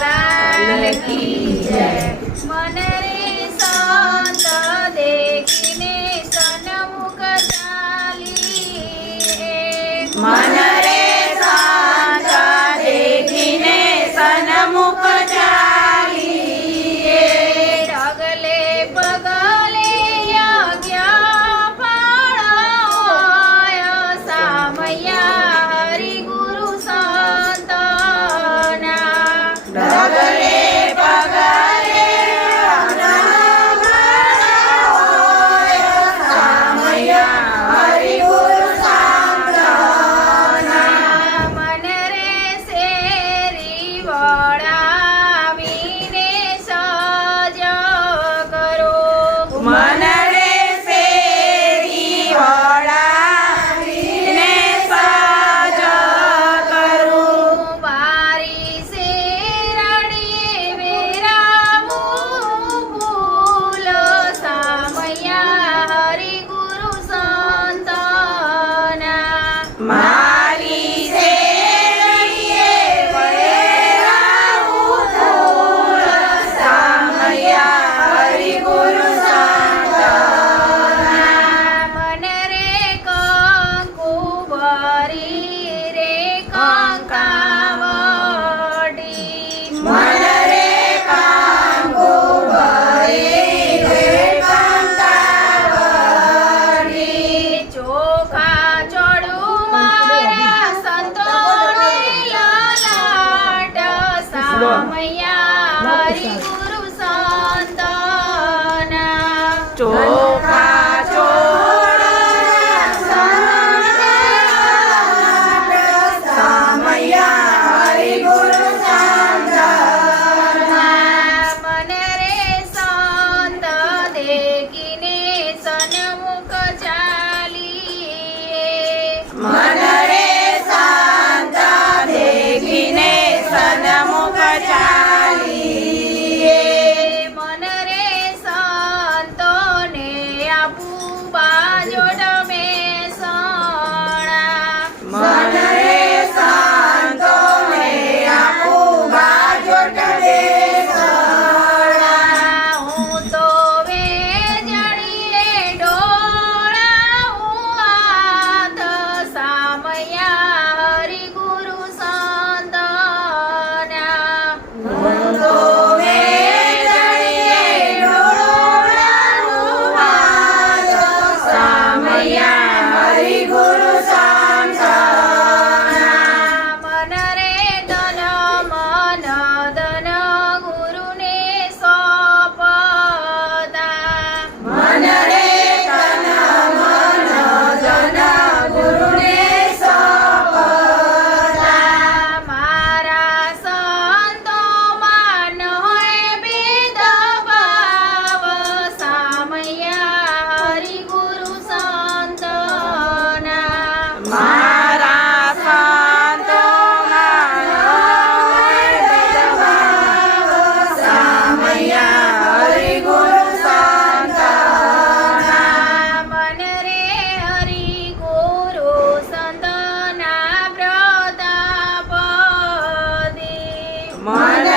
लाल की जय। मन रे संत देखीने सन्मुख चाली मन रे संत देखीने सन्मुख चाली डगले पगले यज्ञ फळ होय सामया हरि गुरु संतना डगले पगले सामया हरि गुरु संतना मन रे शेरी वळावीने सज करो मन रे शेरी वळावीने सज करो वारी शेरडी विरामू फूल सामया हरि गुरु संतना मारी शेरડીએ વેરાવું ફૂલ સામયા હરિ ગુરુ સંતના मन रे કંકુ ભરી રે કંકાવડી मन रे કંકુ ભરી રે કંકાવડી ચોખા ચોડું મારા સંતોને લલાટ સામયા હરિ ગુરુ સંતના ચોખા सामया हरि गुरु संतना मन रे संत देखीने सन्मुख चालीए मन रे संत देखीने सन्मुख चालीए मन रे संतोने आपू बाजोट मेसणा मन रे संतोने आपू बाजोट मेसणा હું તો વેજણીએ ડોળાવું હાથ સામયા હરિ ગુરુ સંતના હું તો વેજણીએ ડોળાવું હાથ સામયા હરિ ગુરુ સંતના मन रे धन मन धन गुरुने सोपदा मन रे धन मन धन गुरुने सोपदा मारा संतोમાં ન હોય ભેદભાવ સામયા હરિ ગુરુ સંતના મારા સંતોમાં ન હોય ભેદભાવ સામયા હરિ ગુરુ સંતના मन रे हरि गुरु संतना प्रताप दे मन